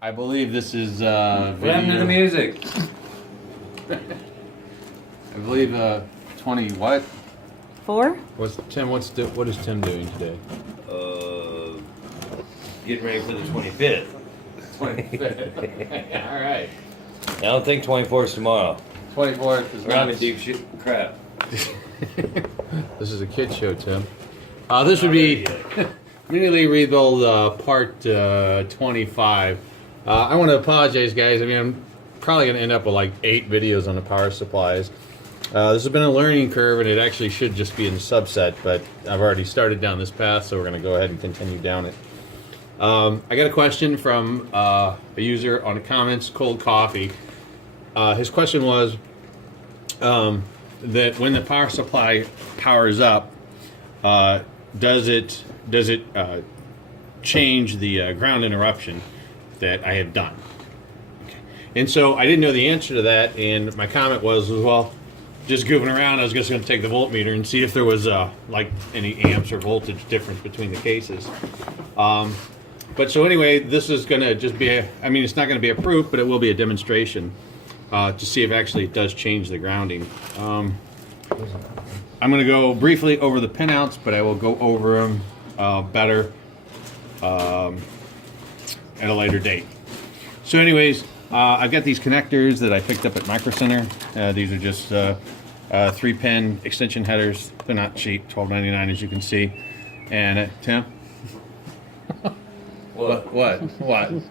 I believe this is What happened to the music? I believe 20 what? 4? What is Tim doing today? Getting ready for the 25th. 25th. All right. I don't think 24th tomorrow. 24th is We're having deep shit crap. This is a kid show, Tim. This would be Mini Rebuild part 25. I want to apologize, guys. I mean, I'm probably going to end up with like 8 videos on the power supplies. This has been a learning curve, and it actually should just be in the subset, but I've already started down this path, so we're going to go ahead and continue down it. I got a question from a user on the comments, Cold Coffee. His question was that when the power supply powers up, does it change the ground interruption that I have done? Okay. And so I didn't know the answer to that, and my comment was, well, just goofing around, I was just going to take the voltmeter and see if there was like any amps or voltage difference between the cases. But so anyway, this is going to just be I mean, it's not going to be a proof, but it will be a demonstration to see if actually it does change the grounding. I'm going to go briefly over the pinouts, but I will go over them better at a later date. So anyways, I've got these connectors that I picked up at Micro Center. These are just 3-pin extension headers. They're not cheap, $12.99 as you can see. And Tim? What? I don't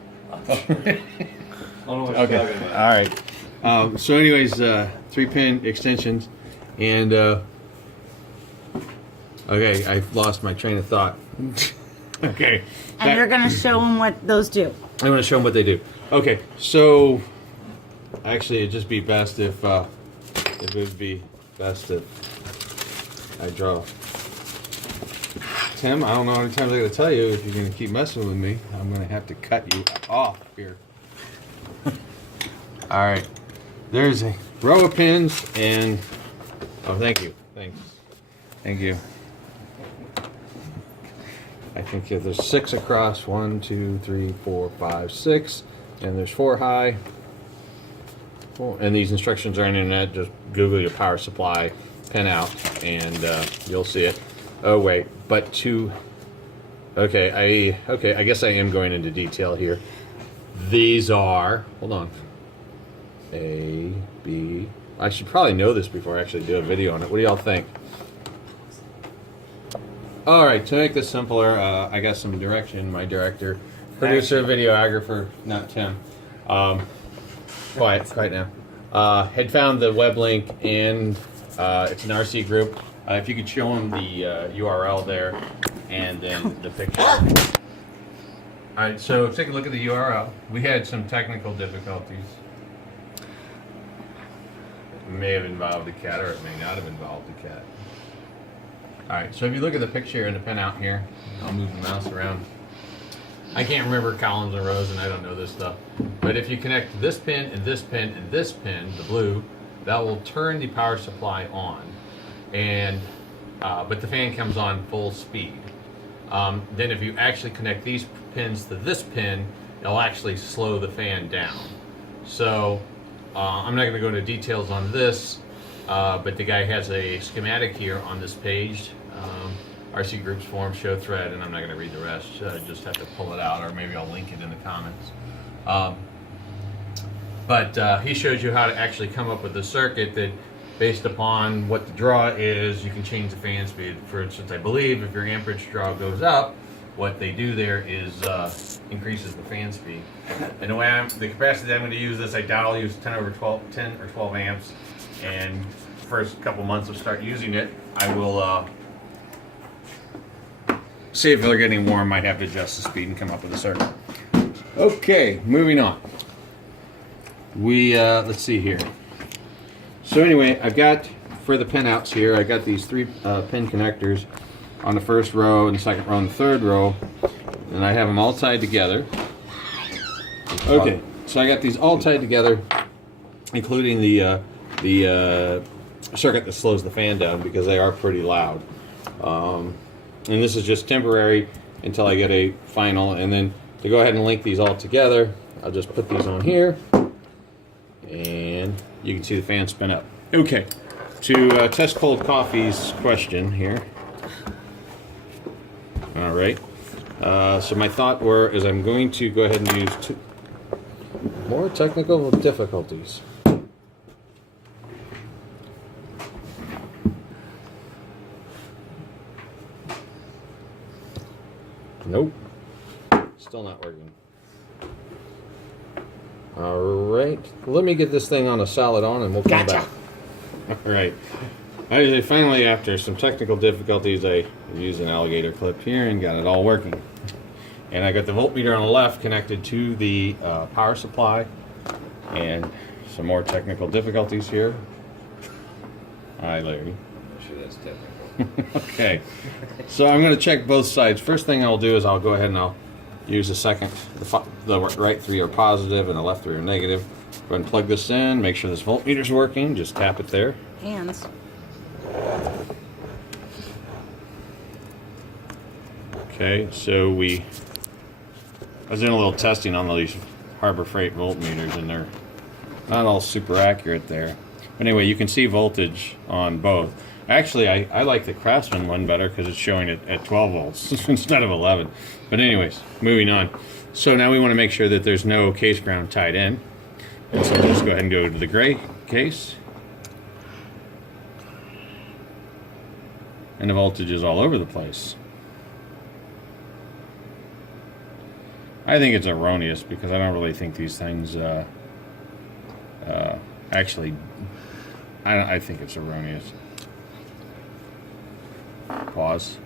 know what you're talking about. All right. So anyways, 3-pin extensions. And, okay, I've lost my train of thought. Okay. And you're going to show them what those do. I'm going to show them what they do. Okay, so actually it'd just be best if I draw. Tim, I don't know how many times I got to tell you, if you're going to keep messing with me, I'm going to have to cut you off here. All right, there's a row of pins, and oh, thank you, thank you. I think there's 6 across, 1, 2, 3, 4, 5, 6, and there's 4 high. And these instructions are on the internet. Just Google your power supply pin out, and you'll see it. Oh wait, but okay, I guess I am going into detail here. These are, hold on, A, B. I should probably know this before I actually do a video on it. What do y'all think? All right, to make this simpler, I got some direction. My director, producer, videographer, not Tim. Quiet now. Had found the web link, and it's an RC group. If you could show them the URL there, and then the picture. All right, so take a look at the URL. We had some technical difficulties. It may have involved a cat, or it may not have involved a cat. Alright, so if you look at the picture and the pin out here, I'll move the mouse around. I can't remember columns and rows, and I don't know this stuff. But if you connect this pin and this pin and this pin, the blue, that will turn the power supply on. And but the fan comes on full speed. Then if you actually connect these pins to this pin, it'll actually slow the fan down. So I'm not going to go into details on this. But the guy has a schematic here on this page, RC Groups forum show thread, and I'm not going to read the rest. I just have to pull it out, or maybe I'll link it in the comments. But he shows you how to actually come up with a circuit that, based upon what the draw is, you can change the fan speed. For instance, I believe if your amperage draw goes up, what they do there is increases the fan speed. And the capacity that I'm going to use this, I doubt I'll use 10 or 12 amps. And first couple months of start using it, I will see if they're getting warm. Might have to adjust the speed and come up with a circuit. Okay, moving on. Let's see here. So anyway, I've got, for the pinouts here, I got these 3 pin connectors on the first row and the second row and the third row, and I have them all tied together. Okay, so I got these all tied together, including the circuit that slows the fan down, because they are pretty loud. And this is just temporary until I get a final, and then to go ahead and link these all together, I'll just put these on here, and you can see the fan spin up. Okay, to test cold coffee's question here. All right. So my thought is I'm going to go ahead and use two more technical difficulties. Nope. Still not working. All right. Let me get this thing on a solid on and we'll come back. All right. Finally, after some technical difficulties, I used an alligator clip here and got it all working. And I got the voltmeter on the left connected to the power supply, and some more technical difficulties here. Hi, Larry. I'm sure that's technical. Okay, so I'm going to check both sides. First thing I'll do is I'll go ahead and I'll use the right three are positive and the left three are negative. Go ahead and plug this in, make sure this voltmeter's working. Just tap it there. Hands. Okay, so I was doing a little testing on these Harbor Freight voltmeters, and they're not all super accurate there. But anyway, you can see voltage on both. Actually, I like the Craftsman one better because it's showing it at 12 volts instead of 11. But anyways, moving on. So now we want to make sure that there's no case ground tied in. And so let's go ahead and go to the gray case. And the voltage is all over the place. I think it's erroneous because I don't really think these things actually, I think it's erroneous. Pause.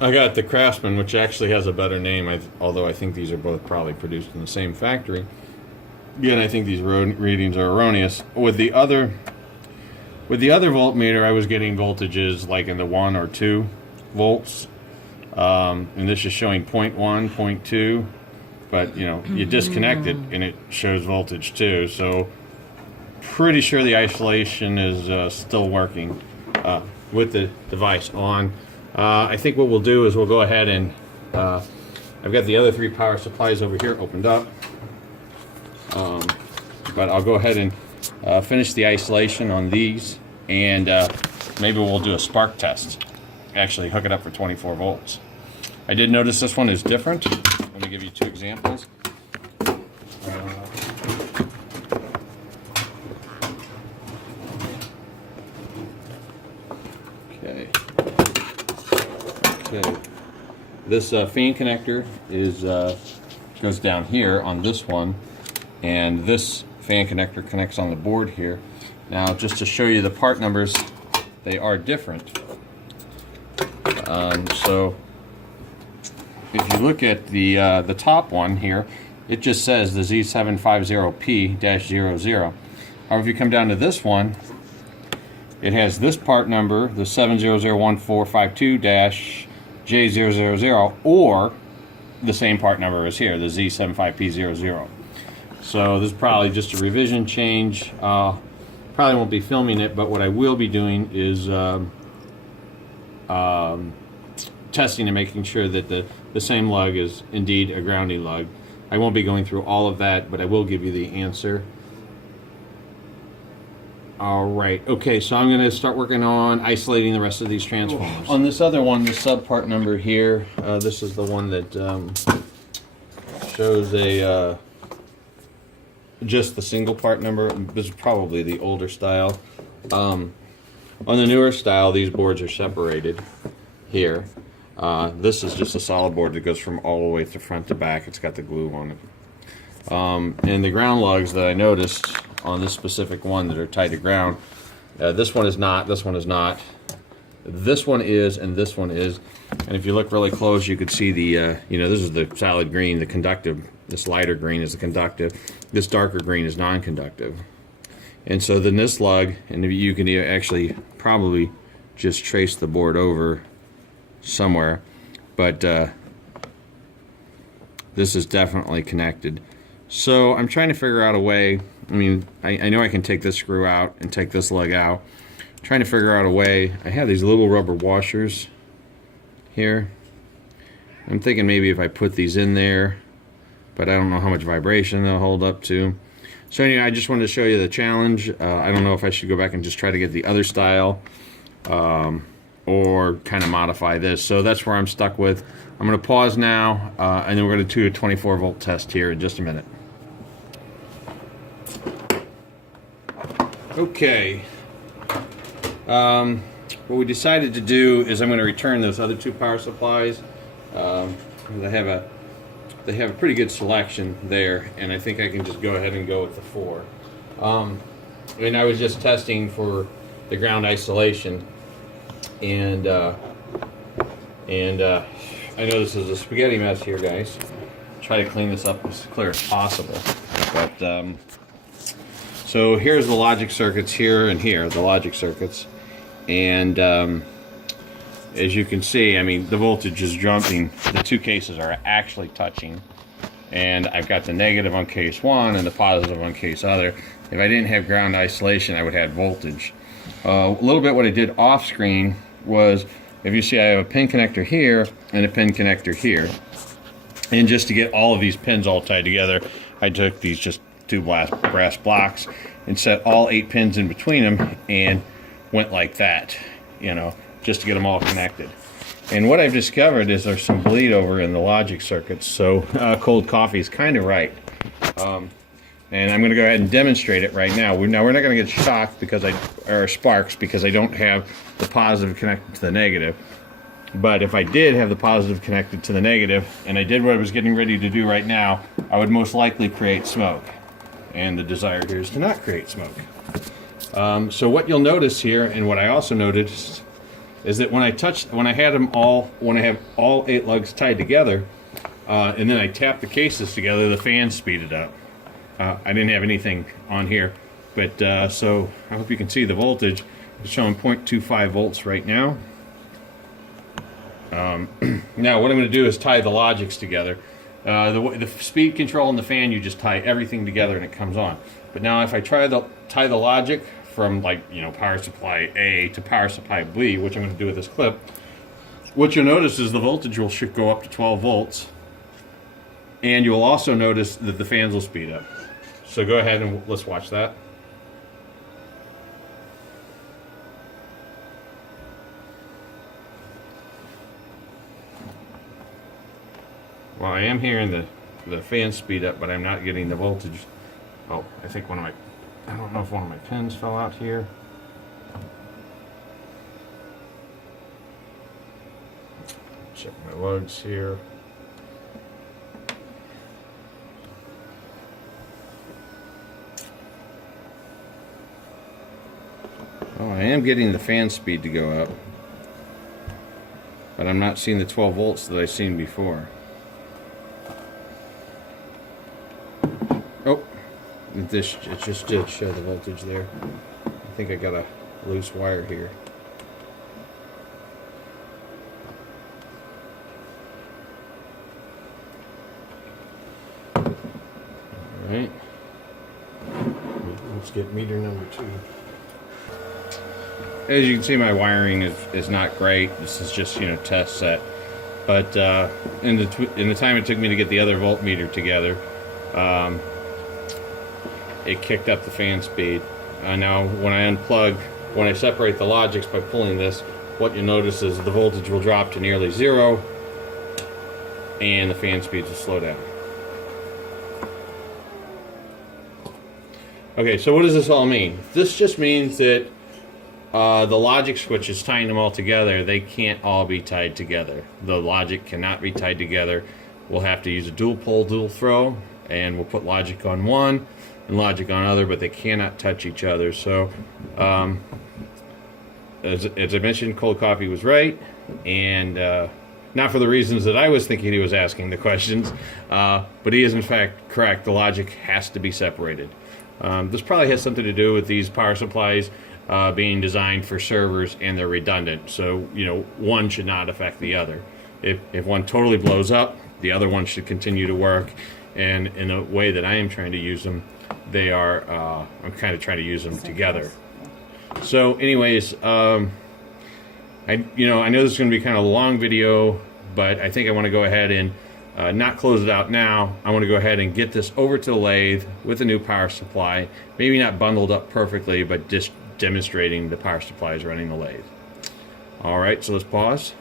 I got the Craftsman, which actually has a better name, although I think these are both probably produced in the same factory. Again, I think these readings are erroneeous. With the other voltmeter, I was getting voltages like in the 1 or 2 volts. And this is showing 0.1, 0.2, but you disconnect it and it shows voltage too. So pretty sure the isolation is still working with the device on. I think what we'll do is we'll go ahead and I've got the other 3 power supplies over here opened up, but I'll go ahead and finish the isolation on these, and maybe we'll do a spark test. Actually hook it up for 24 volts. I did notice this one is different. Let me give you 2 examples. Okay. This fan connector goes down here on this one, and this fan connector connects on the board here. Now, just to show you the part numbers, they are different. So if you look at the top one here, it just says the Z750P-00. However, if you come down to this one, it has this part number, the 7001452-J000, or the same part number as here, the Z75P00. So this is probably just a revision change. Probably won't be filming it, but what I will be doing is testing and making sure that the same lug is indeed a grounding lug. I won't be going through all of that, but I will give you the answer. Alright, okay, so I'm going to start working on isolating the rest of these transformers. On this other one, the sub part number here, this is the one that shows just the single part number. This is probably the older style. On the newer style, these boards are separated here. This is just a solid board that goes from all the way to front to back. It's got the glue on it. And the ground lugs that I noticed on this specific one that are tied to ground, this one is not, this one is not, this one is, and this one is. And if you look really close, you could see the, this is the solid green, the conductive. This lighter green is the conductive. This darker green is non-conductive. And so then this lug, and you can actually probably just trace the board over somewhere, but this is definitely connected. So I'm trying to figure out a way. I mean, I know I can take this screw out and take this lug out. I'm trying to figure out a way. I have these little rubber washers here. I'm thinking maybe if I put these in there, but I don't know how much vibration they'll hold up to. So anyway, I just wanted to show you the challenge. I don't know if I should go back and just try to get the other style or kind of modify this. So that's where I'm stuck with. I'm going to pause now, and then we're going to do a 24 volt test here in just a minute. Okay. What we decided to do is I'm going to return those other two power supplies. They have a pretty good selection there, and I think I can just go ahead and go with the 4. And I was just testing for the ground isolation, and I know this is a spaghetti mess here, guys. Try to clean this up as clear as possible. But so here's the logic circuits here and here, the logic circuits, and as you can see, I mean, the voltage is jumping. The two cases are actually touching, and I've got the negative on case 1 and the positive on case other. If I didn't have ground isolation, I would have voltage. A little bit what I did off screen was, if you see, I have a pin connector here and a pin connector here. And just to get all of these pins all tied together, I took these just two brass blocks and set all 8 pins in between them and went like that, you know, just to get them all connected. And what I've discovered is there's some bleed over in the logic circuits, so cold coffee is kind of right. And I'm going to go ahead and demonstrate it right now. Now we're not going to get shocked because or sparks because I don't have the positive connected to the negative. But if I did have the positive connected to the negative, and I did what I was getting ready to do right now, I would most likely create smoke. And the desire here is to not create smoke. So what you'll notice here, and what I also noticed, is that when I have all 8 lugs tied together, and then I tap the cases together, the fan speeded up. I didn't have anything on here, but so I hope you can see the voltage. It's showing 0.25 volts right now. Now what I'm going to do is tie the logics together. The speed control and the fan, you just tie everything together and it comes on. But now if I tie the logic from, like, you know, power supply A to power supply B, which I'm going to do with this clip, what you'll notice is the voltage should go up to 12 volts, and you'll also notice that the fans will speed up. So go ahead and let's watch that. Well, I am hearing the fan speed up, but I'm not getting the voltage. Oh, I think I don't know if one of my pins fell out here. Check my lugs here. Oh, I am getting the fan speed to go up, but I'm not seeing the 12 volts that I've seen before. Oh, it just did show the voltage there. I think I got a loose wire here. Alright, let's get meter number 2. As you can see, my wiring is not great. This is just, you know, test set. But in the time it took me to get the other voltmeter together, it kicked up the fan speed. Now when I separate the logics by pulling this, what you notice is the voltage will drop to nearly 0 and the fan speeds will slow down. Okay, so what does this all mean? This just means that the logic switches, tying them all together, they can't all be tied together. The logic cannot be tied together. We'll have to use a dual pole, dual throw, and we'll put logic on one and logic on other, but they cannot touch each other. So as I mentioned, cold coffee was right, and not for the reasons that I was thinking he was asking the questions, but he is in fact correct. The logic has to be separated. This probably has something to do with these power supplies being designed for servers, and they're redundant. So, you know, one should not affect the other. If one totally blows up, the other one should continue to work. And in a way that I am trying to use them, they are, I'm kind of trying to use them together. So anyways, I know this is going to be kind of a long video, but I think I want to go ahead and not close it out now. I want to go ahead and get this over to the lathe with a new power supply. Maybe not bundled up perfectly, but just demonstrating the power supply is running the lathe. All right, so let's pause.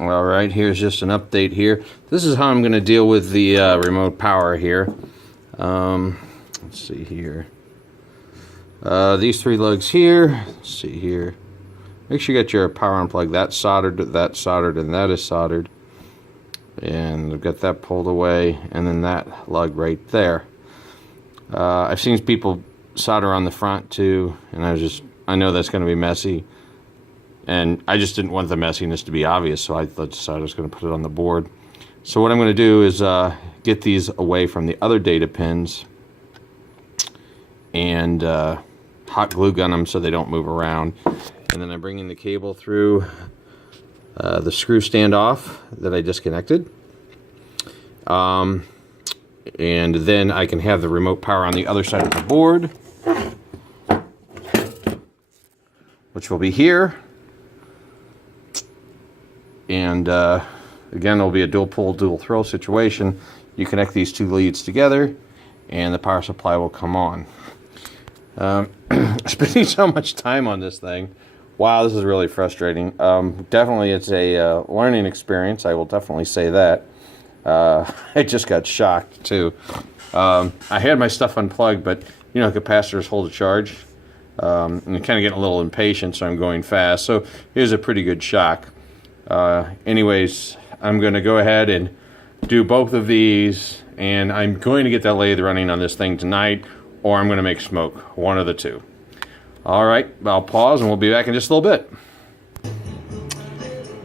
All right, here's just an update here. This is how I'm going to deal with the remote power here. Let's see here. These 3 lugs here. Let's see here. Make sure you get your power on plug. That's soldered, and that is soldered. And I've got that pulled away, and then that lug right there. I've seen people solder on the front too, and I know that's going to be messy. And I just didn't want the messiness to be obvious, so I decided I was going to put it on the board. So what I'm going to do is get these away from the other data pins and hot glue gun them so they don't move around. And then I'm bringing the cable through the screw standoff that I disconnected. And then I can have the remote power on the other side of the board, which will be here. And again, it'll be a dual pull, dual throw situation. You connect these 2 leads together and the power supply will come on. Spending so much time on this thing. Wow, this is really frustrating. Definitely it's a learning experience. I will definitely say that. I just got shocked too. I had my stuff unplugged, but you know, capacitors hold a charge. And I'm kind of getting a little impatient, so I'm going fast. So it was a pretty good shock. Anyways, I'm going to go ahead and do both of these, and I'm going to get that lathe running on this thing tonight, or I'm going to make smoke. One of the two. All right, I'll pause and we'll be back in just a little bit.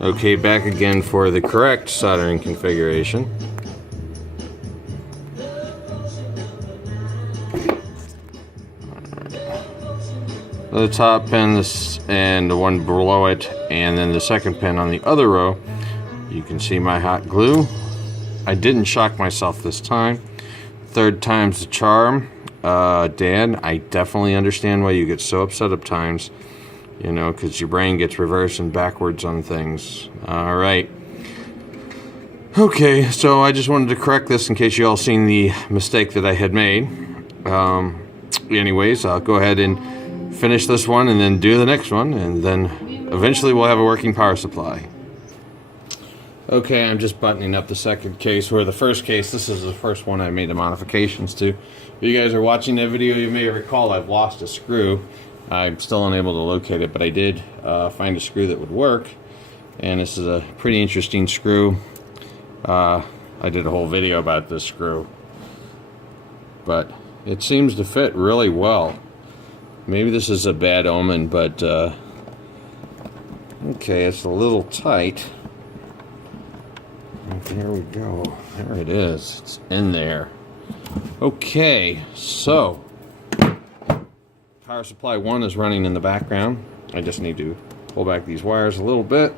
Okay, back again for the correct soldering configuration. The top pin and the one below it, and then the second pin on the other row. You can see my hot glue. I didn't shock myself this time. 3rd time's the charm. Dan, I definitely understand why you get so upset at times, you know, because your brain gets reversed and backwards on things. All right. Okay, so I just wanted to correct this in case you all seen the mistake that I had made. Anyways, I'll go ahead and finish this one and then do the next one, and then eventually we'll have a working power supply. Okay, I'm just buttoning up the second case, where the first case, this is the first one I made the modifications to. If you guys are watching that video, you may recall I've lost a screw. I'm still unable to locate it, but I did find a screw that would work, and this is a pretty interesting screw. I did a whole video about this screw, but it seems to fit really well. Maybe this is a bad omen, but okay, it's a little tight. There we go. There it is. It's in there. Okay, so power supply 1 is running in the background. I just need to pull back these wires a little bit,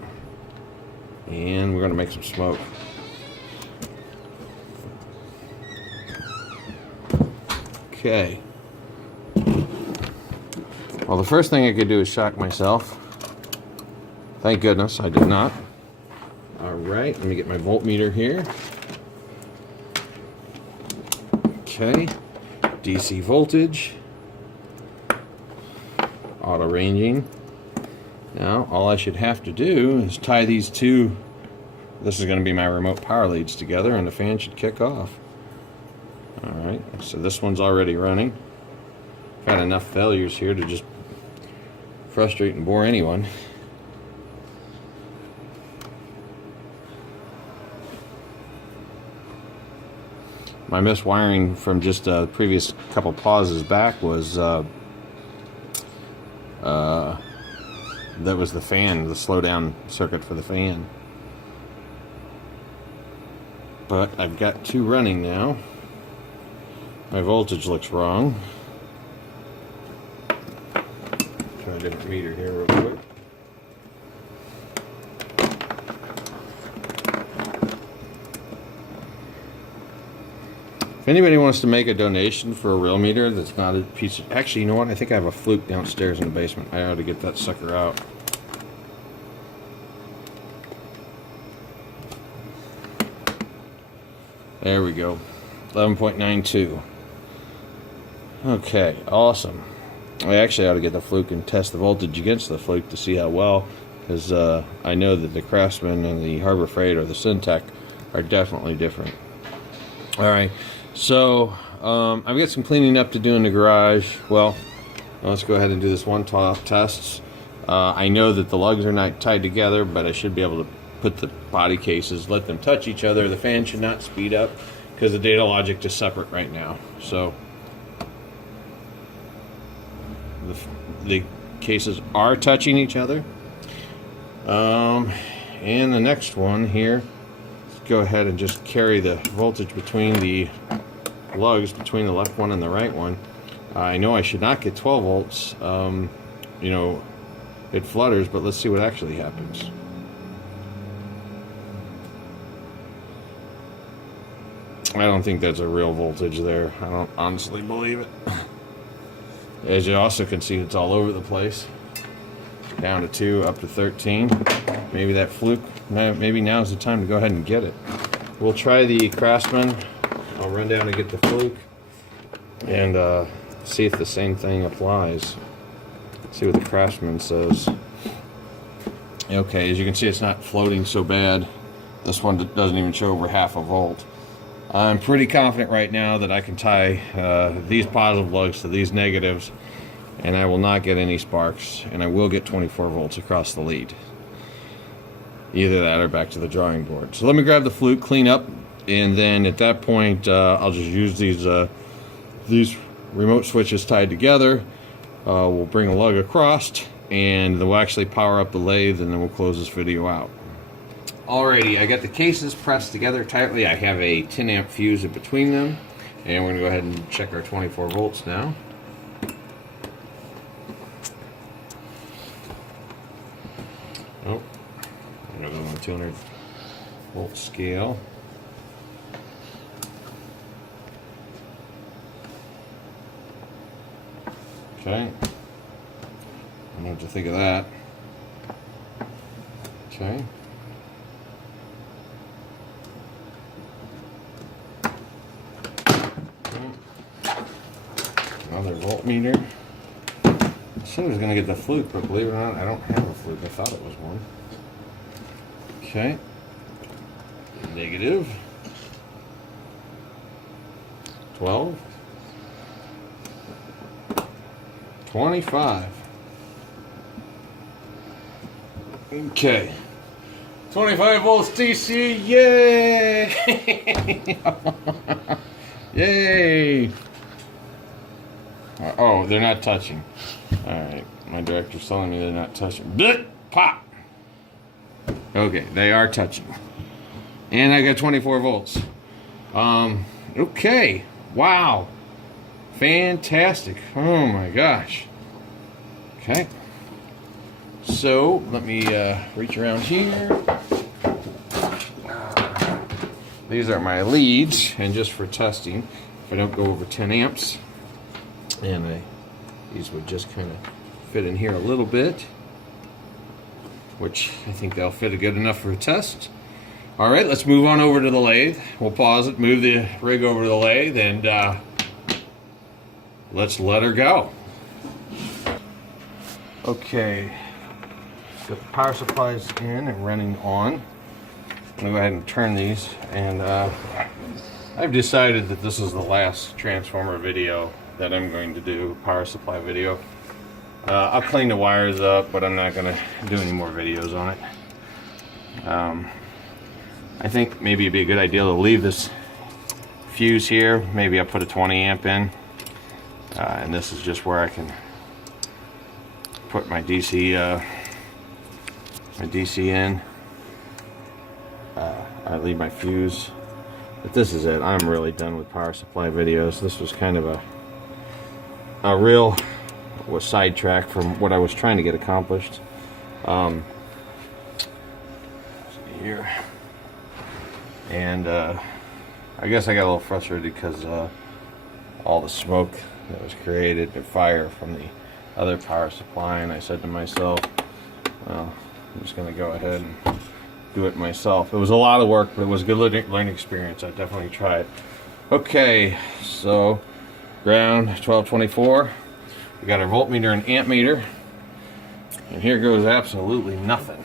and we're going to make some smoke. Okay. Well, the first thing I could do is shock myself. Thank goodness I did not. Alright, let me get my voltmeter here. Okay, DC voltage. Auto ranging. Now, all I should have to do is tie these two. This is going to be my remote power leads together, and the fan should kick off. Alright, so this one's already running. I've had enough failures here to just frustrate and bore anyone. My miswiring from just a previous couple pauses back was that was the fan, the slow down circuit for the fan. But I've got two running now. My voltage looks wrong. Try a different meter here real quick. If anybody wants to make a donation for a real meter that's not a piece of... Actually, you know what? I think I have a fluke downstairs in the basement. I ought to get that sucker out. There we go. 11.92. Okay, awesome. I actually ought to get the fluke and test the voltage against the fluke to see how well, because I know that the Craftsman and the Harbor Freight or the Syntec are definitely different. Alright, so I've got some cleaning up to do in the garage. Well, let's go ahead and do this one test. I know that the lugs are not tied together, but I should be able to put the body cases, let them touch each other. The fan should not speed up because the data logic is separate right now. So the cases are touching each other. And the next one here, let's go ahead and just carry the voltage between the lugs, between the left one and the right one. I know I should not get 12 volts. You know, it flutters, but let's see what actually happens. I don't think that's a real voltage there. I don't honestly believe it. As you also can see, it's all over the place. Down to 2, up to 13. Maybe that fluke, maybe now's the time to go ahead and get it. We'll try the Craftsman. I'll run down and get the fluke and see if the same thing applies. See what the Craftsman says. Okay, as you can see, it's not floating so bad. This one doesn't even show over half a volt. I'm pretty confident right now that I can tie these positive lugs to these negatives, and I will not get any sparks, and I will get 24 volts across the lead. Either that or back to the drawing board. So let me grab the fluke, clean up, and then at that point I'll just use these remote switches tied together. We'll bring a lug across, and then we'll actually power up the lathe, and then we'll close this video out. Alrighty, I got the cases pressed together tightly. I have a 10 amp fuse in between them, and we're going to go ahead and check our 24 volts now. Oh, I'm going to go on the 200 volt scale. Okay, I don't know what to think of that. Okay. Another voltmeter. I said I was going to get the fluke, but believe it or not, I don't have a fluke. I thought it was one. Okay. Negative. 12. 25. Okay. 25 volts DC. Yay! Yay! Oh, they're not touching. Alright, my director's telling me they're not touching. Blech! Pop! Okay, they are touching. And I got 24 volts. Okay. Wow. Fantastic. Oh my gosh. Okay. So, let me reach around here. These are my leads, and just for testing, if I don't go over 10 amps, and these would just kind of fit in here a little bit, which I think they'll fit good enough for a test. Alright, let's move on over to the lathe. We'll pause it, move the rig over to the lathe, and let's let her go. Okay, got the power supplies in and running on. I'm going to go ahead and turn these, and I've decided that this is the last transformer video that I'm going to do, power supply video. I'll clean the wires up, but I'm not going to do any more videos on it. I think maybe it'd be a good idea to leave this fuse here. Maybe I'll put a 20 amp in, and this is just where I can put my DC in. I leave my fuse, but this is it. I'm really done with power supply videos. This was kind of a real sidetrack from what I was trying to get accomplished. See here, and I guess I got a little frustrated because all the smoke that was created, the fire from the other power supply, and I said to myself, well, I'm just going to go ahead and do it myself. It was a lot of work, but it was a good learning experience. I definitely try it. Okay, so ground 1224. We got our voltmeter and amp meter, and here goes absolutely nothing.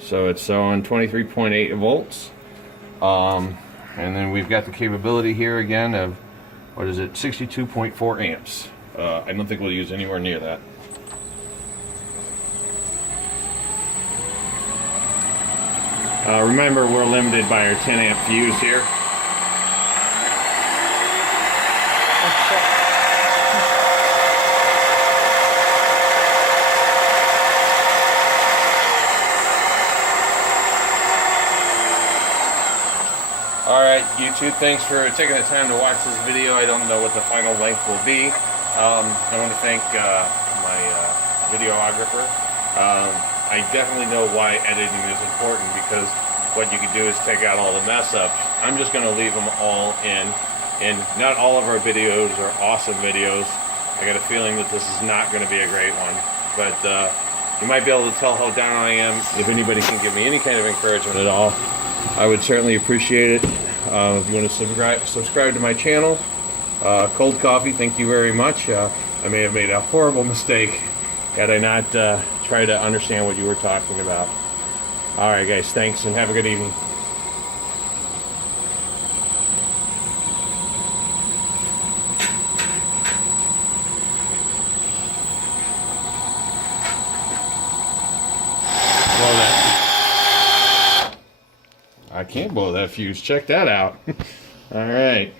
So it's on 23.8 volts. And then we've got the capability here again of, what is it, 62.4 amps. I don't think we'll use anywhere near that. Remember, we're limited by our 10 amp fuse here. Alright, YouTube, thanks for taking the time to watch this video. I don't know what the final length will be. I want to thank my videographer. I definitely know why editing is important, because what you can do is take out all the mess ups. I'm just going to leave them all in. And not all of our videos are awesome videos. I got a feeling that this is not going to be a great one. But you might be able to tell how down I am. If anybody can give me any kind of encouragement at all, I would certainly appreciate it. If you want to subscribe to my channel, Cold Coffee, thank you very much. I may have made a horrible mistake had I not tried to understand what you were talking about. Alright guys, thanks and have a good evening. I can't blow that fuse. Check that out. All right.